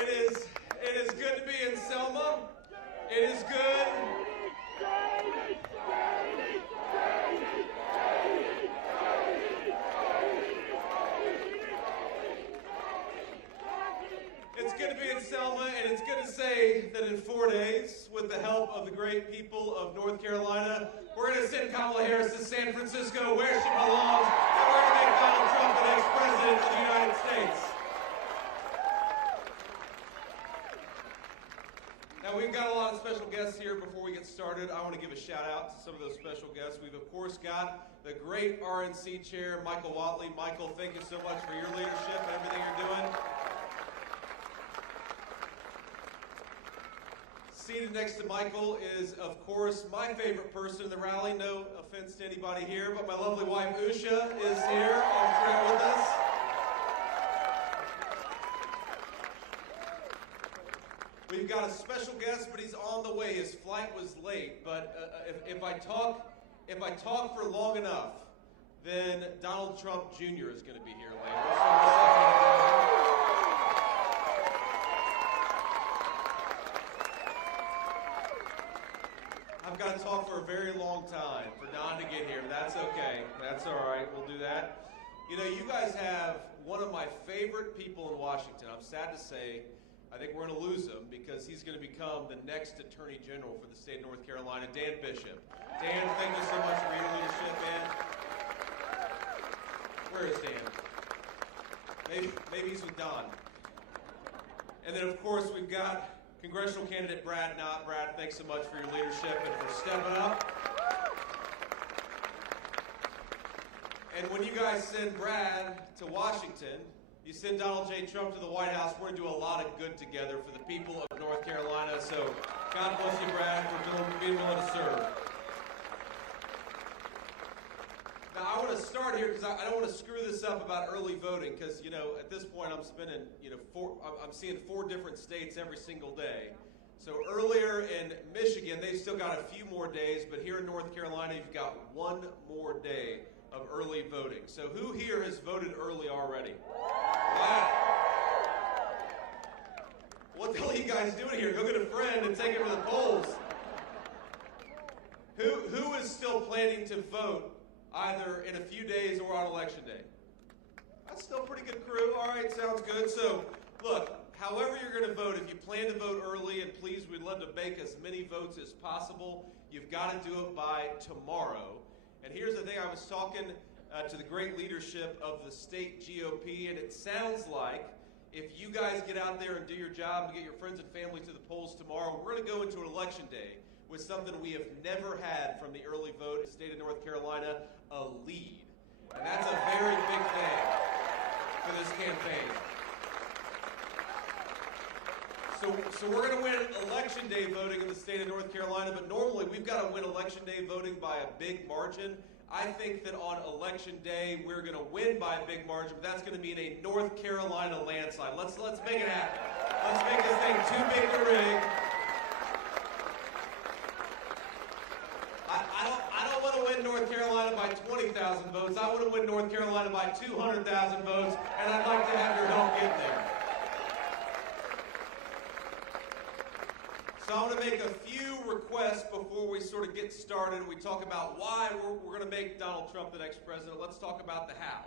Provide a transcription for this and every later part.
It is good to be in Selma. It is good. It's good to be in Selma, and it's good to say that in 4 days, with the help of the great people of North Carolina, we're going to send Kamala Harris to San Francisco, where she belongs, and we're going to make Donald Trump the next president of the United States. Now, we've got a lot of special guests here. Before we get started, I want to give a shout out to some of those special guests. We've, of course, got the great RNC chair, Michael Whatley. Michael, thank you so much for your leadership and everything you're doing. Seated next to Michael is, of course, my favorite person in the rally. No offense to anybody here, but my lovely wife, Usha, is here on trail with us. We've got a special guest, but he's on the way. His flight was late, but if I talk for long enough, then Donald Trump Jr. is going to be here later. I've got to talk for a very long time for Don to get here. That's okay. That's all right. We'll do that. You know, you guys have one of my favorite people in Washington. I'm sad to say, I think we're going to lose him because he's going to become the next Attorney General for the state of North Carolina, Dan Bishop. Dan, thank you so much for your leadership, man. Where is Dan? Maybe he's with Don. And then, of course, we've got congressional candidate Brad Knott. Brad, thanks so much for your leadership and for stepping up. And when you guys send Brad to Washington, you send Donald J. Trump to the White House, we're going to do a lot of good together for the people of North Carolina. So God bless you, Brad, for being willing to serve. Now, I want to start here because I don't want to screw this up about early voting because, you know, at this point I'm spending, I'm seeing 4 different states every single day. So earlier in Michigan, they've still got a few more days, but here in North Carolina, you've got 1 more day of early voting. So who here has voted early already? Wow. What the hell are you guys doing here? Go get a friend and take it to the polls. Who is still planning to vote either in a few days or on Election Day? That's still a pretty good crew. All right, sounds good. So, look, however you're going to vote, if you plan to vote early, and please, we'd love to make as many votes as possible, you've got to do it by tomorrow. And here's the thing, I was talking to the great leadership of the state GOP, and it sounds like if you guys get out there and do your job and get your friends and family to the polls tomorrow, we're going to go into an election day with something we have never had from the early vote in the state of North Carolina, a lead. And that's a very big thing for this campaign. So we're going to win Election Day voting in the state of North Carolina, but normally we've got to win Election Day voting by a big margin. I think that on Election Day we're going to win by a big margin, but that's going to mean a North Carolina landslide. Let's make it happen. Let's make this thing too big to rig. I don't want to win North Carolina by 20,000 votes. I want to win North Carolina by 200,000 votes, and I'd like to have your help get there. So I'm going to make a few requests before we sort of get started. We talk about why we're going to make Donald Trump the next president. Let's talk about the how.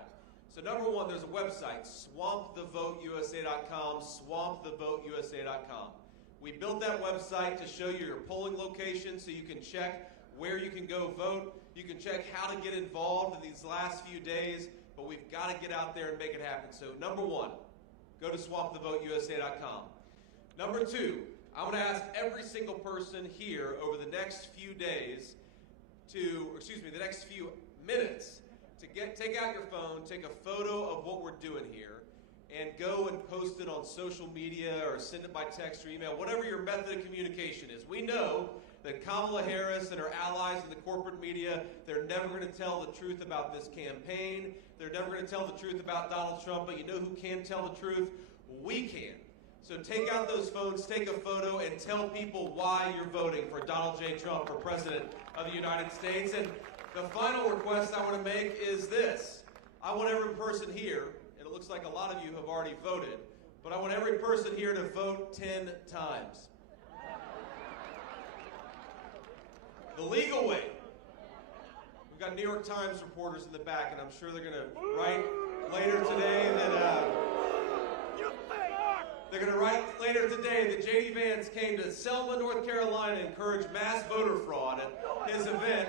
So number one, there's a website, swampthevoteusa.com, swampthevoteusa.com. We built that website to show you your polling location so you can check where you can go vote. You can check how to get involved in these last few days, but we've got to get out there and make it happen. So number one, go to swampthevoteusa.com. Number two, I'm going to ask every single person here over the next few days the next few minutes to take out your phone, take a photo of what we're doing here, and go and post it on social media or send it by text or email, whatever your method of communication is. We know that Kamala Harris and her allies in the corporate media, they're never going to tell the truth about this campaign. They're never going to tell the truth about Donald Trump, but you know who can tell the truth? We can. So take out those phones, take a photo, and tell people why you're voting for Donald J. Trump for President of the United States. And the final request I want to make is this. I want every person here, and it looks like a lot of you have already voted, but I want every every person here to vote 10 times. The legal way. We've got New York Times reporters in the back, and I'm sure they're going to write later today that JD Vance came to Selma, North Carolina, and encouraged mass voter fraud at his event.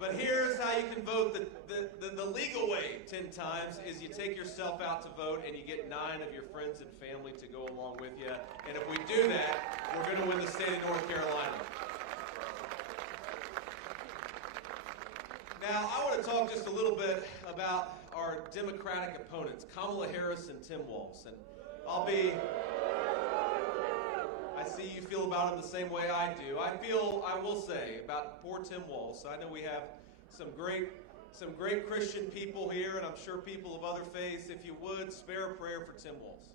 But here's how you can vote the legal way 10 times is you take yourself out to vote and you get 9 of your friends and family to go along with you. And if we do that, we're going to win the state of North Carolina. Now, I want to talk just a little bit about our Democratic opponents, Kamala Harris and Tim Waltz. And I see you feel about him the same way I do. I will say, about poor Tim Waltz. I know we have some great Christian people here, and I'm sure people of other faiths. If you would, spare a prayer for Tim Waltz,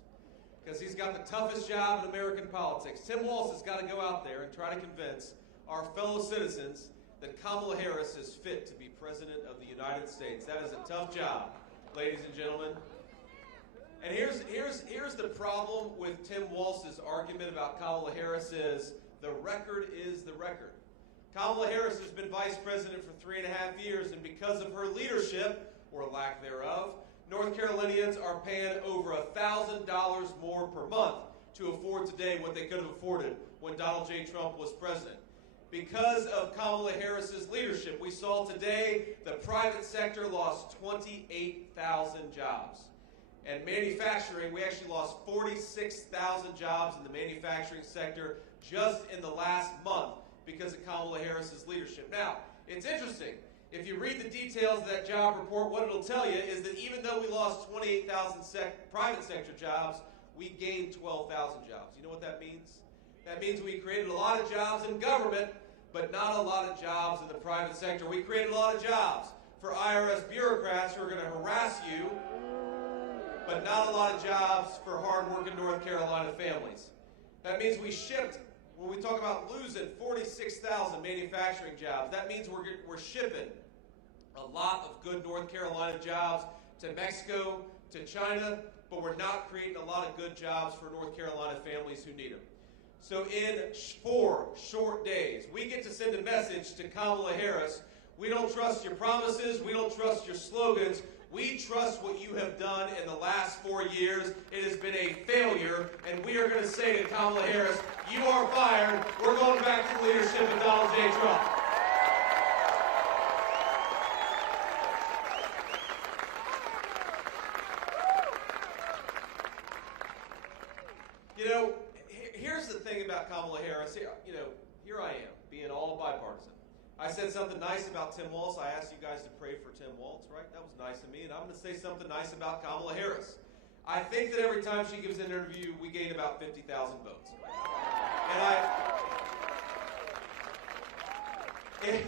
because he's got the toughest job in American politics. Tim Waltz has got to go out there and try to convince our fellow citizens that Kamala Harris is fit to be President of the United States. That is a tough job, ladies and gentlemen. And here's the problem with Tim Waltz's argument about Kamala Harris is the record is the record. Kamala Harris has been vice president for 3.5 years, and because of her leadership, or lack thereof, North Carolinians are paying over $1,000 more per month to afford today what they could have afforded when Donald J. Trump was president. Because of Kamala Harris's leadership, we saw today the private sector lost 28,000 jobs. And manufacturing, we actually lost 46,000 jobs in the manufacturing sector just in the last month because of Kamala Harris's leadership. Now, it's interesting. If you read the details of that job report, what it'll tell you is that even though we lost 28,000 private sector jobs, we gained 12,000 jobs. You know what that means? That means we created a lot of jobs in government, but not a lot of jobs in the private sector. We created a lot of jobs for IRS bureaucrats who are going to harass you, but not a lot of jobs for hard-working North Carolina families. That means we shipped, when we talk about losing 46,000 manufacturing jobs, that means we're shipping a lot of good North Carolina jobs to Mexico, to China, but we're not creating a lot of good jobs for North Carolina families who need them. So in 4 short days, we get to send a message to Kamala Harris. We don't trust your promises. We don't trust your slogans. We trust what you have done in the last 4 years. It has been a failure, and we are going to say to Kamala Harris, you are fired. We're going back to the leadership of Donald J. Trump. You know, here's the thing about Kamala Harris. Here I am, being all bipartisan. I said something nice about Tim Waltz. I asked you guys to pray for Tim Waltz, right? That was nice of me. And I'm going to say something nice about Kamala Harris. I think that every time she gives an interview, we gain about 50,000 votes. And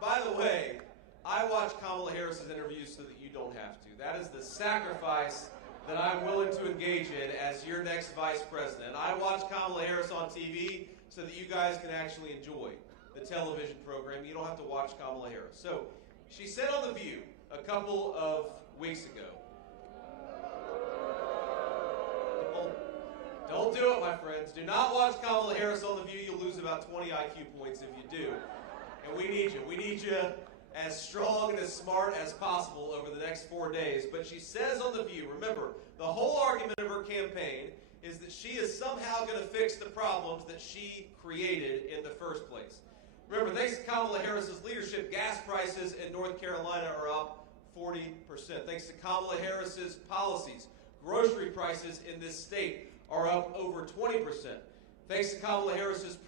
by the way, I watch Kamala Harris's interviews so that you don't have to. That is the sacrifice that I'm willing to engage in as your next vice president. I watch Kamala Harris on TV so that you guys can actually enjoy the television program. You don't have to watch Kamala Harris. So she said on The View a couple of weeks ago, don't do it, my friends. Do not watch Kamala Harris on The View. You'll lose about 20 IQ points if you do. And we need you. We need you as strong and as smart as possible over the next 4 days. But she says on The View, remember, the whole argument of her campaign is that she is somehow going to fix the problems that she created in the first place. Remember, thanks to Kamala Harris's leadership, gas prices in North Carolina are up 40%. Thanks to Kamala Harris's policies, grocery prices in this state are up over 20%. Thanks to Kamala Harris's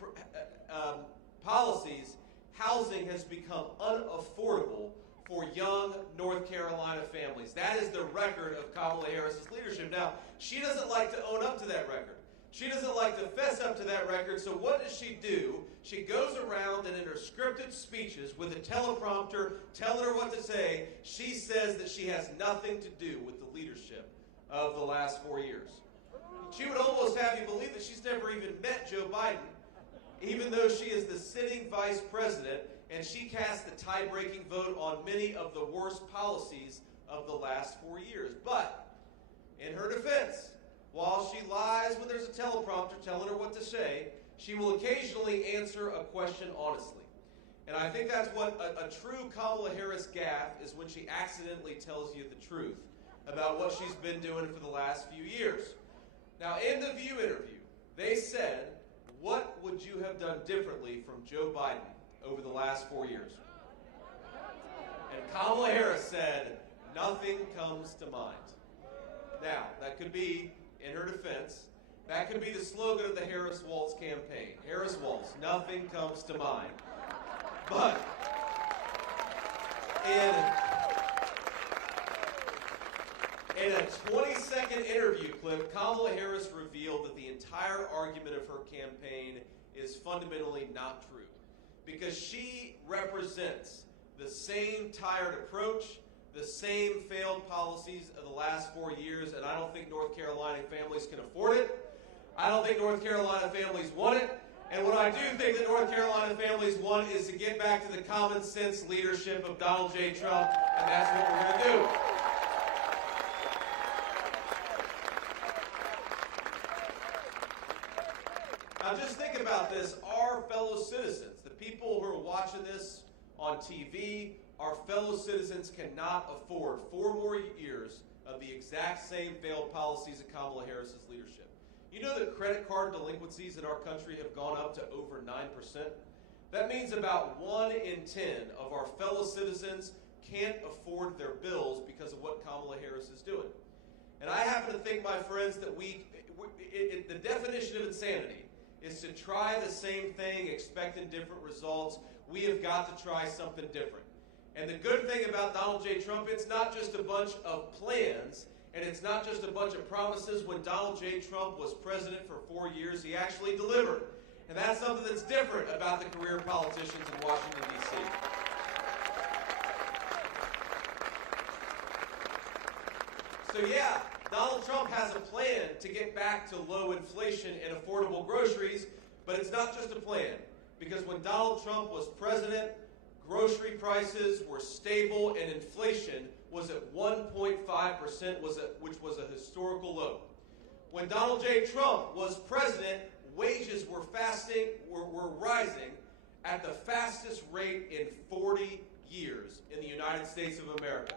policies, housing has become unaffordable for young North Carolina families. That is the record of Kamala Harris's leadership. Now, she doesn't like to own up to that record. She doesn't like to fess up to that record, so what does she do? She goes around and in her scripted speeches with a teleprompter telling her what to say, she says that she has nothing to do with the leadership of the last 4 years. She would almost have you believe that she's never even met Joe Biden, even though she is the sitting vice president, and she cast the tie-breaking vote on many of the worst policies of the last 4 years. But, in her defense, While she lies when there's a teleprompter telling her what to say, she will occasionally answer a question honestly. And I think that's what a true Kamala Harris gaffe is, when she accidentally tells you the truth about what she's been doing for the last few years. Now, in the View interview, they said, what would you have done differently from Joe Biden over the last 4 years? And Kamala Harris said, nothing comes to mind. Now, that could be, in her defense, that could be the slogan of the Harris Waltz campaign. Harris Waltz, nothing comes to mind. But in a 20-second interview clip, Kamala Harris revealed that the entire argument of her campaign is fundamentally not true, because she represents the same tired approach, the same failed policies of the last 4 years, and I don't think North Carolina families can afford it. I don't think North Carolina families want it. And what I do think that North Carolina families want is to get back to the common sense leadership of Donald J. Trump, and that's what we're going to do. Now just think about this. Our fellow citizens, the people who are watching this on TV, our fellow citizens cannot afford 4 more years of the exact same failed policies of Kamala Harris's leadership. You know that credit card delinquencies in our country have gone up to over 9%? That means about 1 in 10 of our fellow citizens can't afford their bills because of what Kamala Harris is doing. And I happen to think, my friends, that the definition of insanity is to try the same thing expecting different results. We have got to try something different. And the good thing about Donald J. Trump, it's not just a bunch of plans, and it's not just a bunch of promises. When Donald J. Trump was president for 4 years, he actually delivered. And that's something that's different about the career politicians in Washington, D.C. So yeah, Donald Trump has a plan to get back to low inflation and affordable groceries, but it's not just a plan. Because when Donald Trump was president, grocery prices were stable and inflation was at 1.5%, which was a historical low. When Donald J. Trump was president, wages were rising at the fastest rate in 40 years in the United States of America.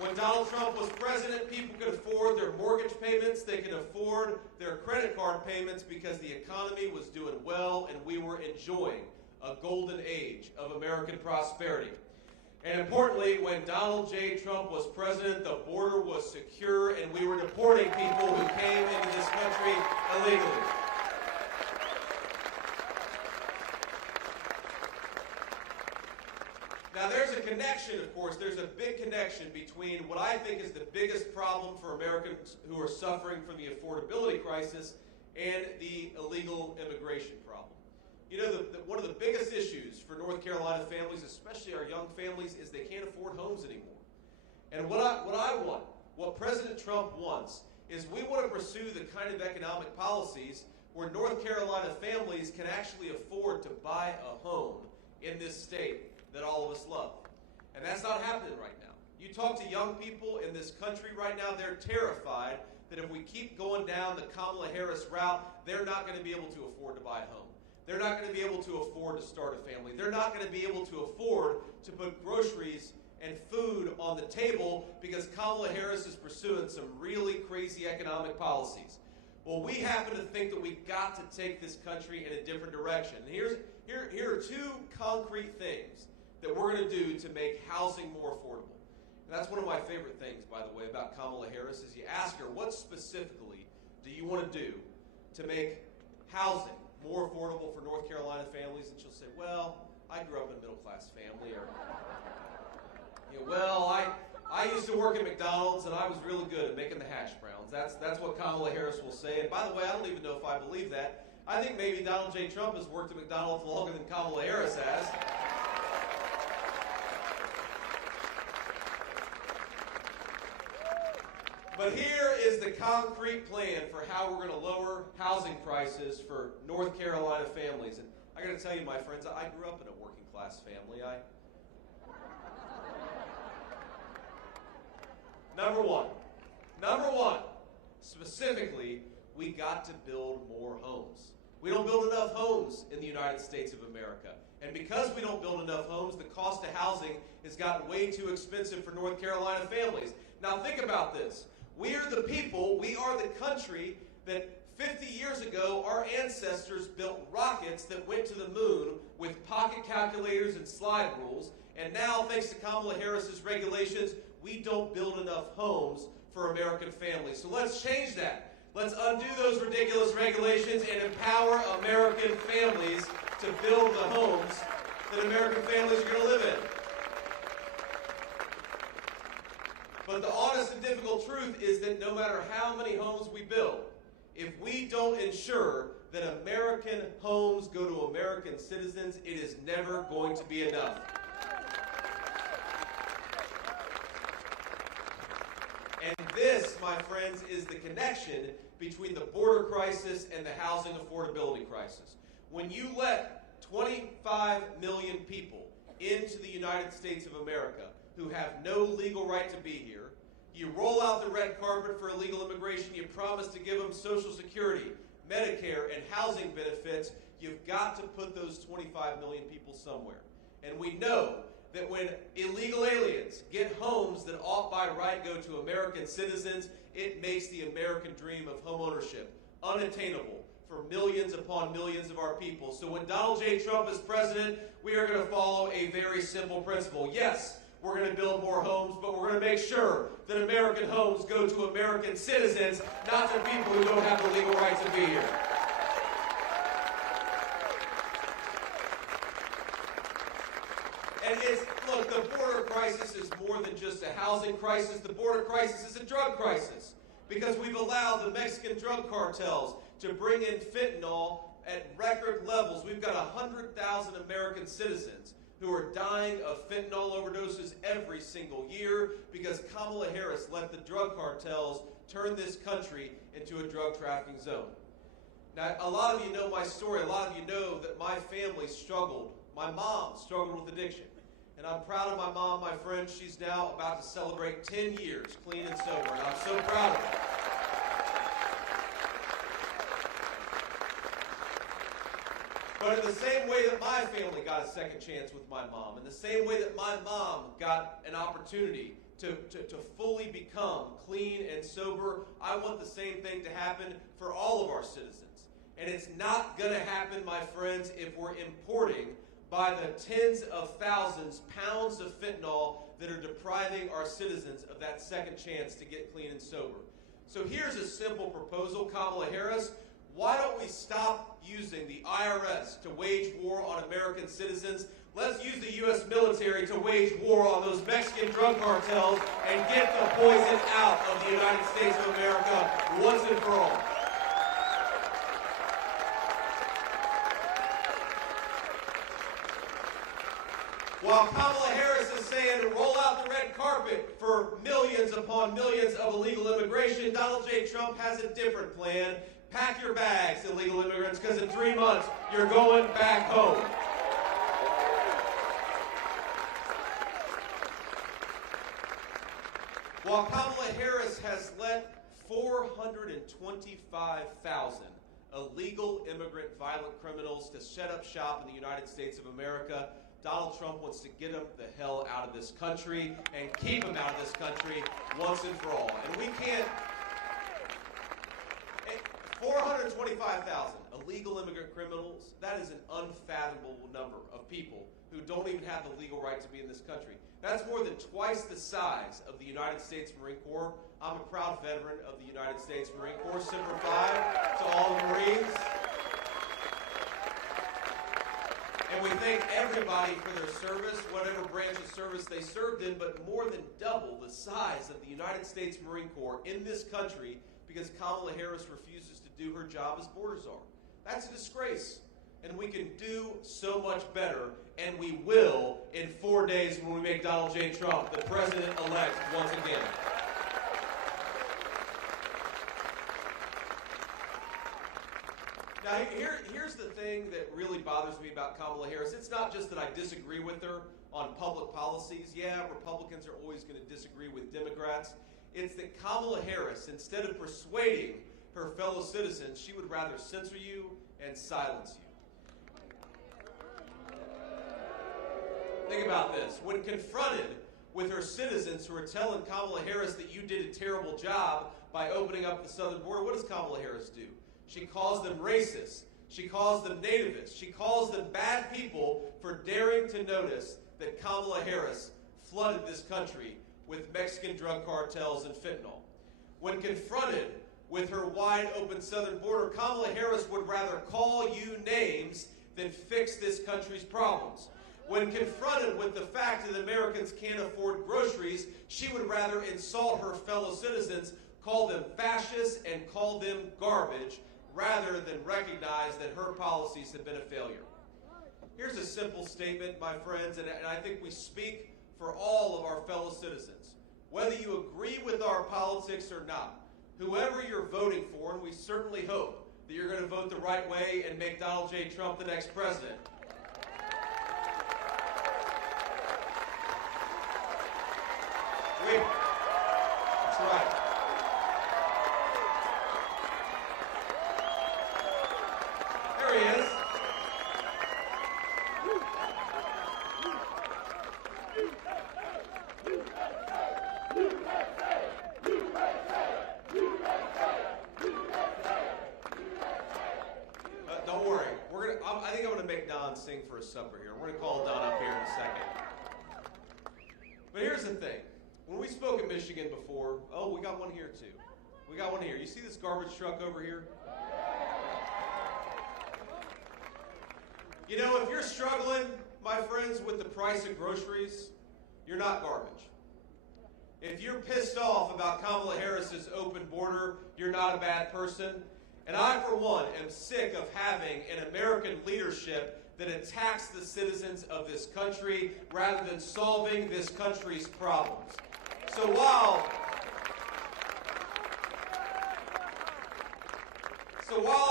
When Donald Trump was president, people could afford their mortgage payments, they could afford their credit card payments because the economy was doing well and we were enjoying a golden age of American prosperity. And importantly, when Donald J. Trump was president, the border was secure and we were deporting people who came into this country illegally. Now there's a connection, of course, there's a big connection between what I think is the biggest problem for Americans who are suffering from the affordability crisis and the illegal immigration problem. You know, one of the biggest issues for North Carolina families, especially our young families, is they can't afford homes anymore. And what I want, what President Trump wants, is we want to pursue the kind of economic policies where North Carolina families can actually afford to buy a home in this state that all of us love. And that's not happening right now. You talk to young people in this country right now, they're terrified that if we keep going down the Kamala Harris route, they're not going to be able to afford to buy a home. They're not going to be able to afford to start a family. They're not going to be able to afford to put groceries and food on the table because Kamala Harris is pursuing some really crazy economic policies. Well, we happen to think that we've got to take this country in a different direction. And here are 2 concrete things that we're going to do to make housing more affordable. And that's one of my favorite things, by the way, about Kamala Harris, is you ask her, what specifically do you want to do to make housing more affordable for North Carolina families? And she'll say, well, I grew up in a middle-class family, or, well, I used to work at McDonald's and I was really good at making the hash browns. That's what Kamala Harris will say. And by the way, I don't even know if I believe that. I think maybe Donald J. Trump has worked at McDonald's longer than Kamala Harris has. But here is the concrete plan for how we're going to lower housing prices for North Carolina families. And I got to tell you, my friends, I grew up in a working class family. Number one, specifically, we got to build more homes. We don't build enough homes in the United States of America. And because we don't build enough homes, the cost of housing has gotten way too expensive for North Carolina families. Now think about this. We are the people, we are the country that 50 years ago, our ancestors built rockets that went to the moon with pocket calculators and slide rules. And now, thanks to Kamala Harris's regulations, we don't build enough homes for American families. So let's change that. Let's undo those ridiculous regulations and empower American families to build the homes that American families are going to live in. But the honest and difficult truth is that no matter how many homes we build, if we don't ensure that American homes go to American citizens, it is never going to be enough. And this, my friends, is the connection between the border crisis and the housing affordability crisis. When you let 25 million people into the United States of America who have no legal right to be here, you roll out the red carpet for illegal immigration, you promise to give them Social Security, Medicare, and housing benefits, you've got to put those 25 million people somewhere. And we know that when illegal aliens get homes that ought by right go to American citizens, it makes the American dream of homeownership unattainable for millions upon millions of our people. So when Donald J. Trump is president, we are going to follow a very simple principle. Yes, we're going to build more homes, but we're going to make sure that American homes go to American citizens, not to people who don't have the legal right to be here. And look, the border crisis is more than just a housing crisis. The border crisis is a drug crisis because we've allowed the Mexican drug cartels to bring in fentanyl at record levels. We've got 100,000 American citizens who are dying of fentanyl overdoses every single year because Kamala Harris let the drug cartels turn this country into a drug trafficking zone. Now, a lot of you know my story. A lot of you know that my family struggled. My mom struggled with addiction. And I'm proud of my mom, my friend. She's now about to celebrate 10 years clean and sober, and I'm so proud of her. But in the same way that my family got a second chance with my mom, in the same way that my mom got an opportunity to fully become clean and sober, I want the same thing to happen for all of our citizens. And it's not going to happen, my friends, if we're importing by the tens of thousands pounds of fentanyl that are depriving our citizens of that second chance to get clean and sober. So here's a simple proposal, Kamala Harris. Why don't we stop using the IRS to wage war on American citizens? Let's use the U.S. military to wage war on those Mexican drug cartels and get the poison out of the United States of America once and for all. While Kamala Harris is saying to roll out the red carpet for millions upon millions of illegal immigration, Donald J. Trump has a different plan. Pack your bags, illegal immigrants, because in 3 months, you're going back home. While Kamala Harris has let 425,000 illegal immigrant violent criminals to set up shop in the United States of America, Donald Trump wants to get them the hell out of this country and keep them out of this country once and for all. And we can't... 425,000 illegal immigrant criminals, that is an unfathomable number of people who don't even have the legal right to be in this country. That's more than twice the size of the United States Marine Corps. I'm a proud veteran of the United States Marine Corps. Semper Fi to all the Marines. And we thank everybody for their service, whatever branch of service they served in, but more than double the size of the United States Marine Corps in this country because Kamala Harris refuses to do her job as border czar. That's a disgrace. And we can do so much better, and we will in 4 days when we make Donald J. Trump the president-elect once again. Now, here's the thing that really bothers me about Kamala Harris. It's not just that I disagree with her on public policies. Yeah, Republicans are always going to disagree with Democrats. It's that Kamala Harris, instead of persuading her fellow citizens, she would rather censor you and silence you. Think about this. When confronted with her citizens who are telling Kamala Harris that you did a terrible job by opening up the southern border, what does Kamala Harris do? She calls them racist. She calls them nativists. She calls them bad people for daring to notice that Kamala Harris flooded this country with Mexican drug cartels and fentanyl. When confronted with her wide open southern border, Kamala Harris would rather call you names than fix this country's problems. When confronted with the fact that Americans can't afford groceries, she would rather insult her fellow citizens, call them fascists, and call them garbage, rather than recognize that her policies have been a failure. Here's a simple statement, my friends, and I think we speak for all of our fellow citizens. Whether you agree with our politics or not, whoever you're voting for, and we certainly hope that you're going to vote the right way and make Donald J. Trump the next president. That's right. There he is. Don't worry. I think I'm going to make Don sing for his supper here. We're going to call Don up here in a second. But here's the thing. When we spoke in Michigan before, oh, we got one here too. We got one here. You see this garbage truck over here? You know, if you're struggling, my friends, with the price of groceries, you're not garbage. If you're pissed off about Kamala Harris's open border, you're not a bad person. And I, for one, am sick of having an American leadership that attacks the citizens of this country rather than solving this country's problems. So while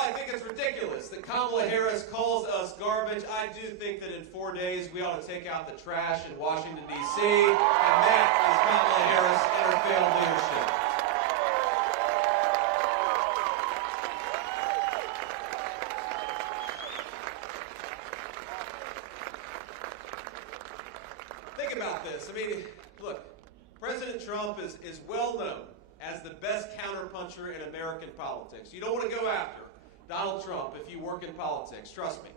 I think it's ridiculous that Kamala Harris calls us garbage, I do think that in 4 days we ought to take out the trash in Washington, D.C., and that is Kamala Harris and her failed leadership. Think about this. I mean, look, President Trump is well known as the best counterpuncher in American politics. You don't want to go after Donald Trump if you work in politics, trust me.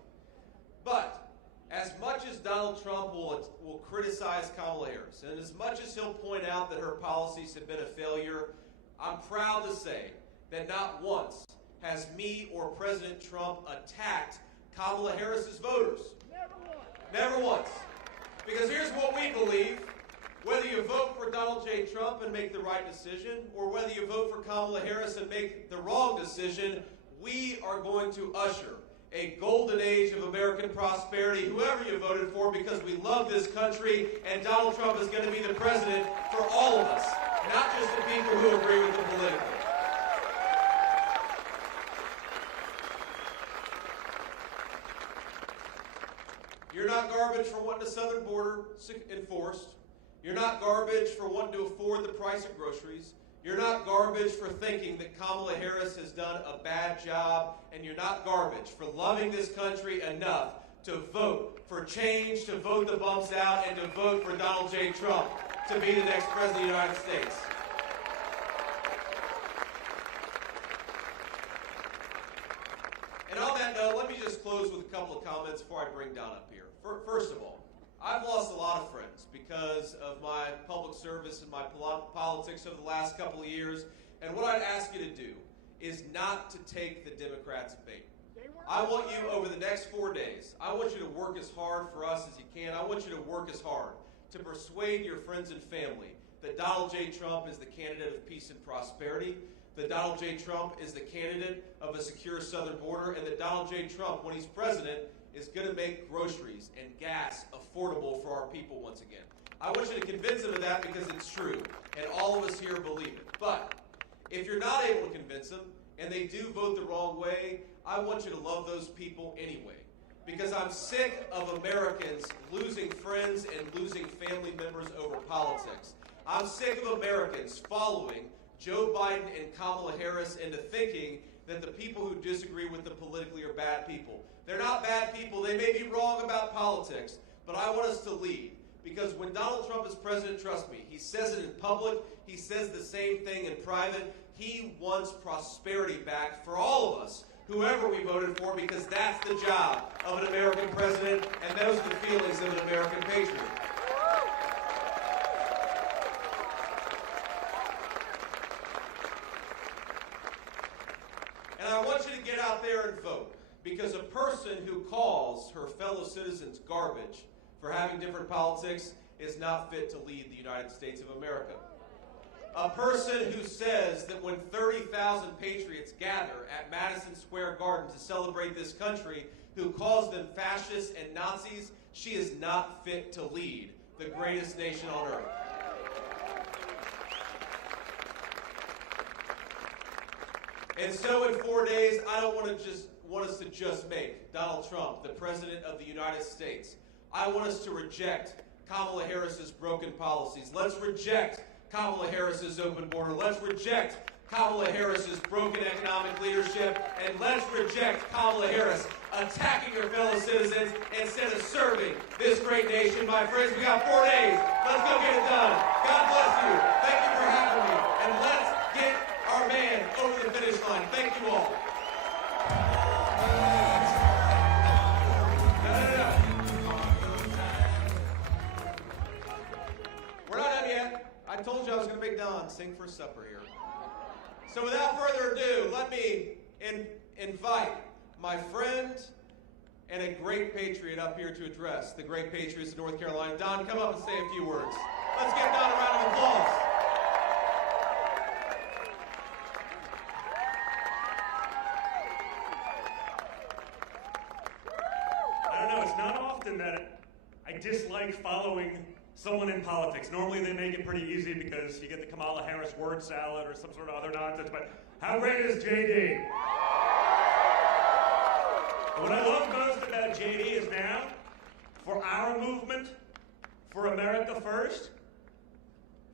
But as much as Donald Trump will criticize Kamala Harris, and as much as he'll point out that her policies have been a failure, I'm proud to say that not once has me or President Trump attacked Kamala Harris's voters. Never once. Because here's what we believe. Whether you vote for Donald J. Trump and make the right decision, or whether you vote for Kamala Harris and make the wrong decision, we are going to usher a golden age of American prosperity, whoever you voted for, because we love this country, and Donald Trump is going to be the president for all of us, not just the people who agree with him politically. You're not garbage for wanting the southern border enforced. You're not garbage for wanting to afford the price of groceries. You're not garbage for thinking that Kamala Harris has done a bad job. And you're not garbage for loving this country enough to vote for change, to vote the bumps out, and to vote for Donald J. Trump to be the next president of the United States. And on that note, let me just close with a couple of comments before I bring Don up here. First of all, I've lost a lot of friends because of my public service and my politics over the last couple of years. And what I'd ask you to do is not to take the Democrats' bait. I want you, over the next 4 days, I want you to work as hard for us as you can. I want you to work as hard to persuade your friends and family that Donald J. Trump is the candidate of peace and prosperity, that Donald J. Trump is the candidate of a secure southern border, and that Donald J. Trump, when he's president, is going to make groceries and gas affordable for our people once again. I want you to convince them of that because it's true, and all of us here believe it. But if you're not able to convince them, and they do vote the wrong way, I want you to love those people anyway. Because I'm sick of Americans losing friends and losing family members over politics. I'm sick of Americans following Joe Biden and Kamala Harris into thinking that the people who disagree with them politically are bad people. They're not bad people. They may be wrong about politics, but I want us to lead. Because when Donald Trump is president, trust me, he says it in public, he says the same thing in private. He wants prosperity back for all of us, whoever we voted for, because that's the job of an American president, and those are the feelings of an American patriot. And I want you to get out there and vote, because a person who calls her fellow citizens garbage for having different politics is not fit to lead the United States of America. A person who says that when 30,000 patriots gather at Madison Square Garden to celebrate this country, who calls them fascists and Nazis, she is not fit to lead the greatest nation on earth. And so in 4 days, I don't want us to just make Donald Trump the President of the United States. I want us to reject Kamala Harris's broken policies. Let's reject Kamala Harris's open border. Let's reject Kamala Harris's broken economic leadership. And let's reject Kamala Harris attacking her fellow citizens instead of serving this great nation. My friends, we got 4 days. Let's go get it done. God bless you. Thank you for having me. And let's get our man over the finish line. Thank you all. We're not done yet. I told you I was going to make Don sing for supper here. So without further ado, let me invite my friend and a great patriot up here to address the great patriots of North Carolina. Don, come up and say a few words. Let's give Don a round of applause. I don't know, it's not often that I dislike following someone in politics. Normally they make it pretty easy because you get the Kamala Harris word salad or some sort of other nonsense, but how great is JD? What I love most about JD is now, for our movement, for America First,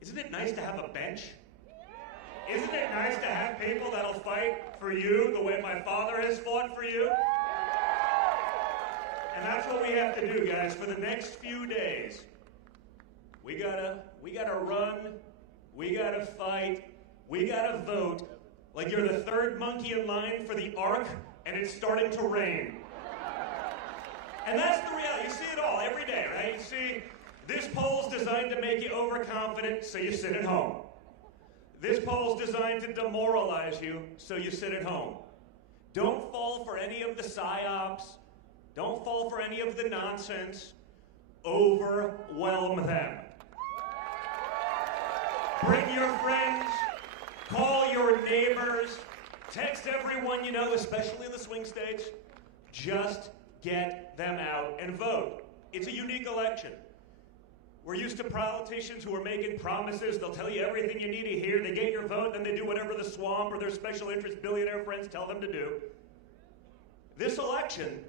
isn't it nice to have a bench? Isn't it nice to have people that'll fight for you the way my father has fought for you? And that's what we have to do, guys, for the next few days. We gotta run, we gotta fight, we gotta vote like you're the third monkey in line for the Ark and it's starting to rain. And that's the reality. You see it all every day, right? You see, this poll's designed to make you overconfident, so you sit at home. This poll's designed to demoralize you, so you sit at home. Don't fall for any of the psyops. Don't fall for any of the nonsense. Overwhelm them. Bring your friends, call your neighbors, text everyone you know, especially in the swing states. Just get them out and vote. It's a unique election. We're used to politicians who are making promises. They'll tell you everything you need to hear. They get your vote, then they do whatever the swamp or their special interest billionaire friends tell them to do. This election,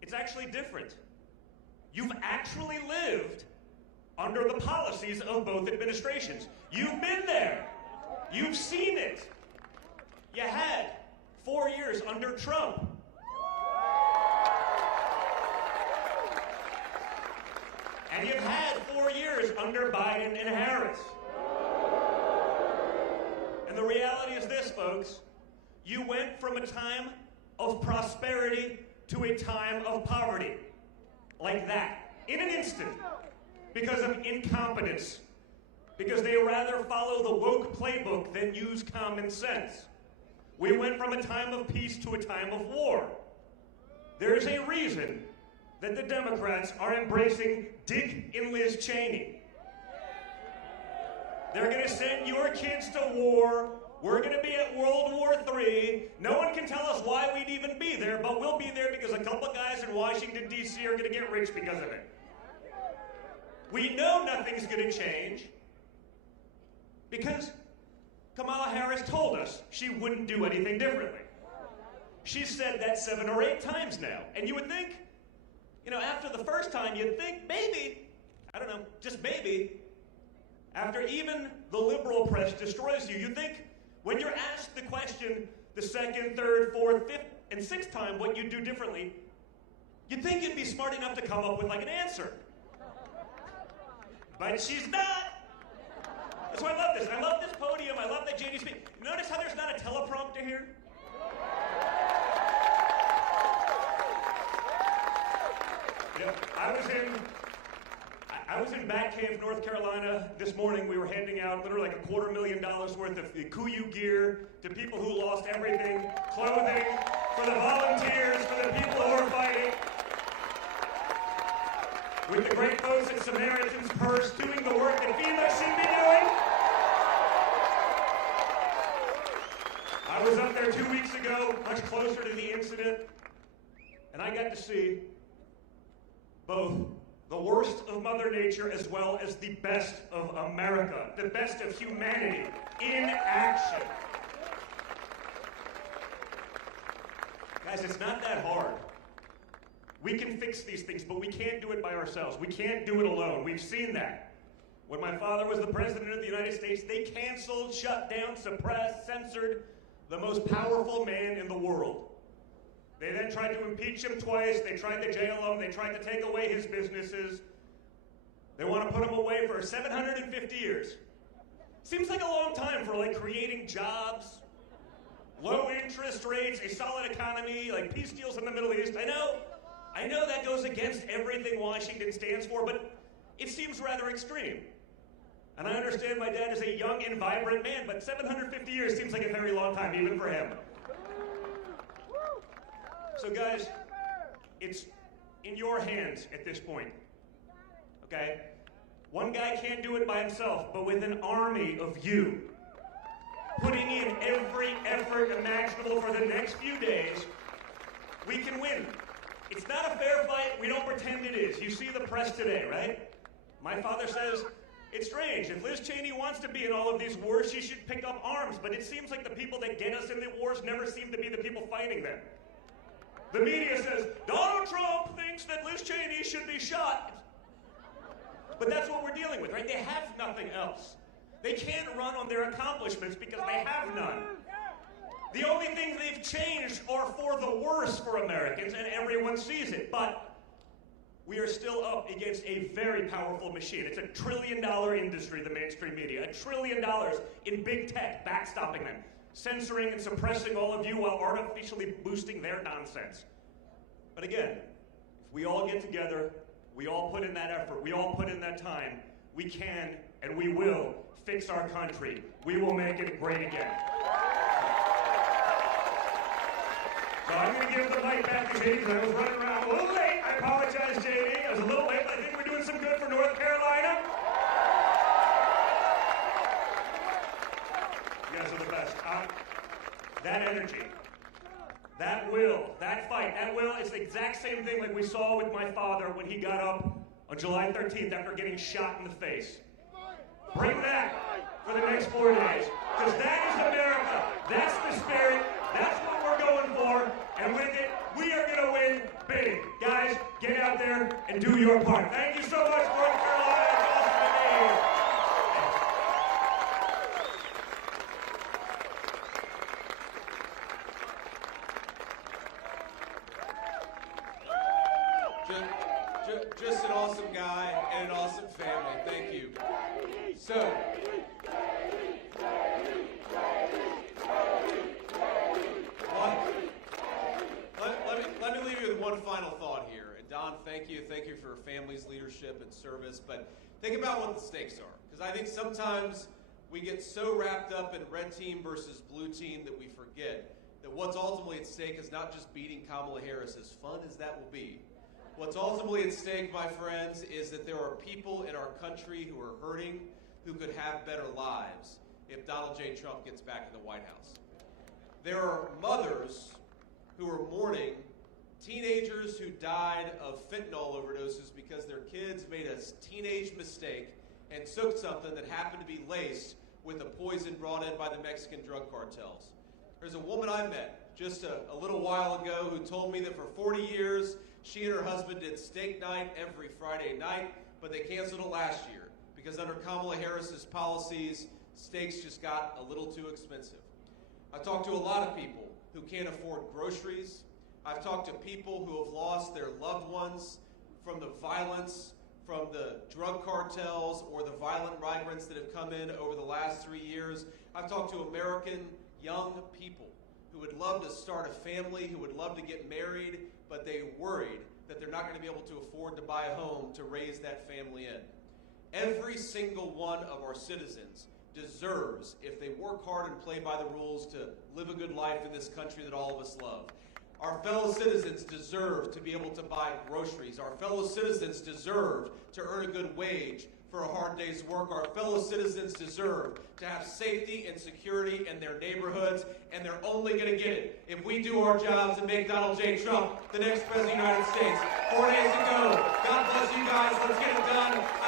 it's actually different. You've actually lived under the policies of both administrations. You've been there. You've seen it. You had 4 years under Trump. And you've had 4 years under Biden and Harris. And the reality is this, folks. You went from a time of prosperity to a time of poverty. Like that. In an instant. Because of incompetence. Because they rather follow the woke playbook than use common sense. We went from a time of peace to a time of war. There is a reason that the Democrats are embracing Dick and Liz Cheney. They're going to send your kids to war. We're going to be at World War III. No one can tell us why we'd even be there, but we'll be there because a couple guys in Washington, D.C. are going to get rich because of it. We know nothing's going to change because Kamala Harris told us she wouldn't do anything differently. She's said that 7 or 8 times now. And you would think, you know, after the first time, you'd think maybe, I don't know, just maybe, After even the liberal press destroys you, you think when you're asked the question the second, third, fourth, fifth, and sixth time what you'd do differently, you'd think you'd be smart enough to come up with like an answer. But she's not. That's why I love this. I love this podium. I love that JD speaks. Notice how there's not a teleprompter here? Yeah, I was in Bat Cave, North Carolina this morning. We were handing out literally like $250,000 worth of Kuyu gear to people who lost everything, clothing, for the volunteers, for the people who are fighting. With the great folks at Samaritan's Purse doing the work that FEMA should be doing. I was up there 2 weeks ago, much closer to the incident, and I got to see both the worst of Mother Nature as well as the best of America, the best of humanity in action. Guys, it's not that hard. We can fix these things, but we can't do it by ourselves. We can't do it alone. We've seen that. When my father was the president of the United States, they canceled, shut down, suppressed, censored the most powerful man in the world. They then tried to impeach him twice. They tried to jail him. They tried to take away his businesses. They want to put him away for 750 years. Seems like a long time for like creating jobs, low interest rates, a solid economy, like peace deals in the Middle East. I know that goes against everything Washington stands for, but it seems rather extreme. And I understand my dad is a young and vibrant man, but 750 years seems like a very long time, even for him. So guys, it's in your hands at this point, okay? One guy can't do it by himself, but with an army of you, putting in every effort imaginable for the next few days, we can win. It's not a fair fight. We don't pretend it is. You see the press today, right? My father says, it's strange. If Liz Cheney wants to be in all of these wars, she should pick up arms. But it seems like the people that get us in the wars never seem to be the people fighting them. The media says, Donald Trump thinks that Liz Cheney should be shot. But that's what we're dealing with, right? They have nothing else. They can't run on their accomplishments because they have none. The only things they've changed are for the worse for Americans, and everyone sees it. But we are still up against a very powerful machine. It's $1 trillion industry, the mainstream media. $1 trillion in big tech, backstopping them, censoring and suppressing all of you while artificially boosting their nonsense. But again, if we all get together, we all put in that effort, we all put in that time, we can and we will fix our country. We will make it great again. So I'm going to give the mic back to JD because I was running around a little late. I apologize, JD. I was a little late, but I think we're doing some good for North Carolina. You guys are the best. That energy, that will, that fight, that will is the exact same thing like we saw with my father when he got up on July 13th after getting shot in the face. Bring that for the next 4 days, because that is America. That's the spirit. That's what we're going for, and with it, we are going to win big. Guys, get out there and do your part. Thank you so much, North Carolina. Just an awesome guy and an awesome family. Thank you. So, let me leave you with one final thought here. And Don, thank you for your family's leadership and service. But think about what the stakes are, because I think sometimes we get so wrapped up in red team versus blue team that we forget that what's ultimately at stake is not just beating Kamala Harris, as fun as that will be. What's ultimately at stake, my friends, is that there are people in our country who are hurting, who could have better lives if Donald J. Trump gets back in the White House. There are mothers who are mourning teenagers who died of fentanyl overdoses because their kids made a teenage mistake and took something that happened to be laced with a poison brought in by the Mexican drug cartels. There's a woman I met just a little while ago who told me that for 40 years, she and her husband did steak night every Friday night, but they canceled it last year because under Kamala Harris's policies, steaks just got a little too expensive. I talked to a lot of people who can't afford groceries. I've talked to people who have lost their loved ones from the violence, from the drug cartels, or the violent migrants that have come in over the last 3 years. I've talked to American young people who would love to start a family, who would love to get married, but they're worried that they're not going to be able to afford to buy a home to raise that family in. Every single one of our citizens deserves, if they work hard and play by the rules, to live a good life in this country that all of us love. Our fellow citizens deserve to be able to buy groceries. Our fellow citizens deserve to earn a good wage for a hard day's work. Our fellow citizens deserve to have safety and security in their neighborhoods, and they're only going to get it if we do our jobs and make Donald J. Trump the next President of the United States. 4 days ago. God bless you guys. Let's get it done.